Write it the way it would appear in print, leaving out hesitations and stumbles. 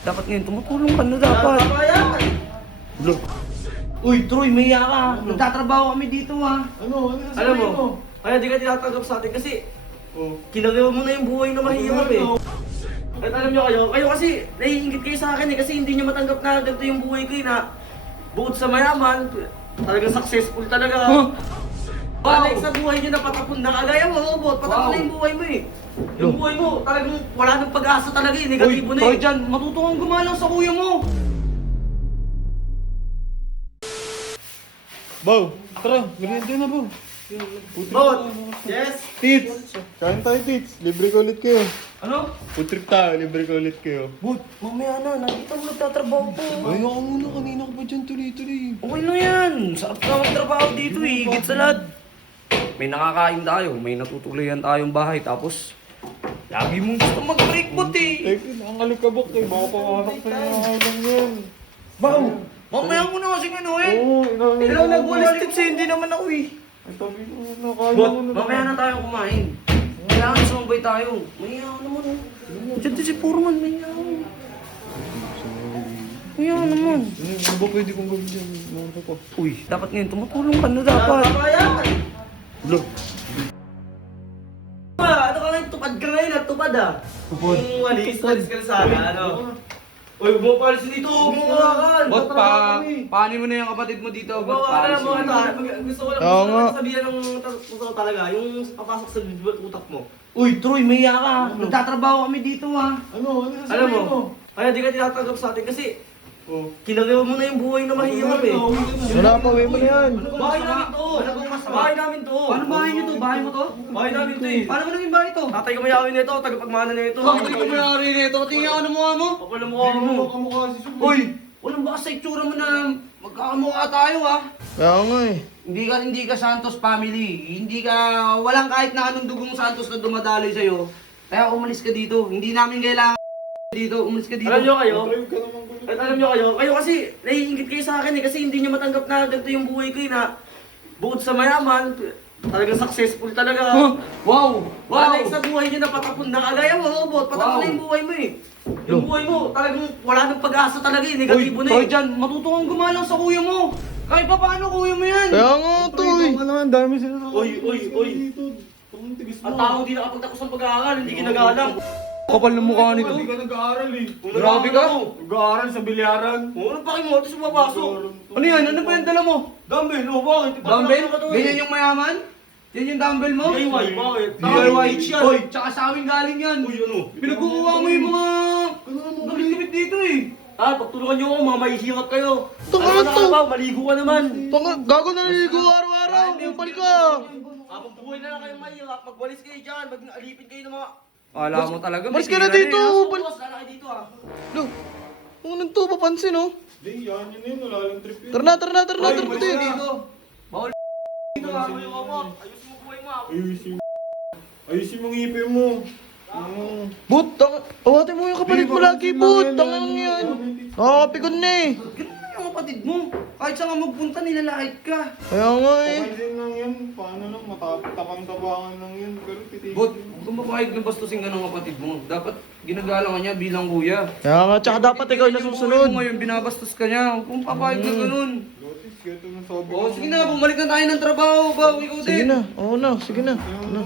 Dapat ngayon, tumutulong ka na dapat. Tama yan! Look. Uy, Troy, maya ka. Nagtatrabaho kami dito ha. Ano Alam sasabihin mo, kaya di ka tinatanggap sa atin kasi Oh. kinagawa mo na yung buhay na mahirap eh. At alam nyo kayo kasi naiingit kayo sa akin eh kasi hindi nyo matanggap na ganito yung buhay ko eh na bukod sa mayaman, talagang successful talaga. Wow. Sa buhay nyo na patapon na kagaya mo, robot, patapon na yung buhay mo eh. Yung buhay mo, talagang wala nang pag-asa talaga eh, negatibo na eh. Troy dyan, matuto kang gumalang sa kuya mo. Bow, tara, merienda na, Bow. Bot! Yes! Tits! Kain tayo, Tits. Libre ko ulit kayo. Ano? Food trip tayo, libre ko ulit kayo. Bud, mamaya na, nakita mo nagtatrabaho po. Ay, ako muna, kanina ka pa dyan tuloy-tuloy. Okay lang yan, sarap na magtrabaho dito eh, higit sa lahat. May nakakain tayo, may natutuloyan tayong bahay, tapos lagi mong gusto mag-break bot eh. Teka, ang alikabok eh. Baka pumasok sa mga lang yan. Baw, mamaya mo na kasi ano eh. Oo, Ikaw nagwalis tips eh, hindi naman ako eh. Ay, sabi ko, nakaya Bot, ko na. mamaya na tayo kumain. Kailangan sumabay tayo. Maya ako naman oh. Diyan din si Purman, maya ako. Maya ako naman. Ano ba pwede kong gawin dyan? Mga ko. Uy, dapat ngayon, tumutulong ka na dapat. Tama yan! Look. Ano ka ngayon? Tupad ka ngayon at tupad ah. Tupad. Yung walis ka na sana, ano? Uy, huwag mo palis dito, huwag mo kawakan! Bot, paano mo na yung kapatid mo dito? Bot, Alam mo, gusto ko lang Oo nga. sabihan ng totoo talaga, yung papasok sa utak mo. Uy, Troy, maya ka. Nagtatrabaho kami dito ha. Ano Alam sasabihin mo, kaya di ka tinatanggap sa atin kasi Oh. kinagawa mo na yung buhay na mahirap eh. Wala pa, uwi mo na yan. Bahay namin to! Bahay namin to! Paano bahay niyo to? Bahay mo to? Bahay namin to eh! Paano mo naging bahay to? Tatay ko mayawin nito, tagapagmana nito. Bakit ko mayari nito? Tingnan ka ng mukha mo. Kapal ang mukha mo. Kamukha si Sub. Uy, walang baka sa itsura mo na magkakamukha tayo ha. Kaya nga eh. Hindi ka Santos family. Walang kahit na anong dugong Santos na dumadaloy sa'yo. Kaya umalis ka dito. Hindi namin kailangan dito. Umalis ka dito. Alam nyo kayo? Drive ka naman ko. At alam nyo kayo kasi naiingit kayo sa akin eh kasi hindi nyo matanggap na ganito yung buhay ko eh na bukod sa mayaman, talagang successful talaga. Wow! Wow! Sa buhay nyo na patapon na kagaya mo, robot, patapon na yung buhay mo eh. Yung buhay mo, talagang wala nang pag-asa talaga eh, negatibo na Troy eh. dyan, matuto kang gumalang sa kuya mo. Kahit pa paano kuya mo yan. Kaya nga to eh. Ano naman, dami sila na. Uy. Ang tao di nakapagtapos ng pag-aaral, hindi ginagalang. Kapal ng mukha nito. Hindi ka nag-aaral eh. Grabe ka. Nag-aaral sa bilyaran. Ano pa kayo mo? Tapos mapasok. Ano yan? Ano pa yung dala mo? Dumbbell, oh bakit? Dumbbell? Ganyan yung mayaman? Yan yung dumbbell mo? DIY, bakit? DIY. yan. Hoy, tsaka sa amin galing yan. Uy, ano? Pinagkukuha mo yung mga nakikipit dito eh. Ah, pagtulungan nyo ako, mga mahihirap kayo. Tanga Ano to. ka ba? Maligo ka naman. Gago na naligo araw-araw. Kumpal ka. Habang buhay na lang kayong mahirap, magwalis kayo dyan, mag-alipin kayo ng mga... Wala mo talaga. Mas ka na dito. Boss, lalaki dito ah. Look. Kung nang to, papansin oh. Hindi, yan yun yun. Wala lang trip yun. Tara na, tara Dito. dito. Bawal Dito ah, ayaw ka mo. Ayusin mo buhay mo ah. Ayusin mo ngipin mo. But, awatin mo yung kapatid mo lagi, but. Tangang yan. Nakakapikon na eh. Ganun na yung kapatid mo. Kahit saan ka magpunta, nilalait ka. Kaya nga eh. Pansin lang yan. Paano lang, matapang-tabangan lang yun. Pero titigil. But, kung mapahig na bastusin ka ng kapatid mo, dapat ginagalang ka niya bilang kuya. Kaya nga, tsaka dapat ikaw na Yung susunod. buhay mo ngayon, binabastos ka niya. Kung papahig na ganun. Lotis, ganito ng sabi O, sige na, bumalik na tayo ng trabaho. Ba, ikaw din. Sige na, oo na, sige na. Ano?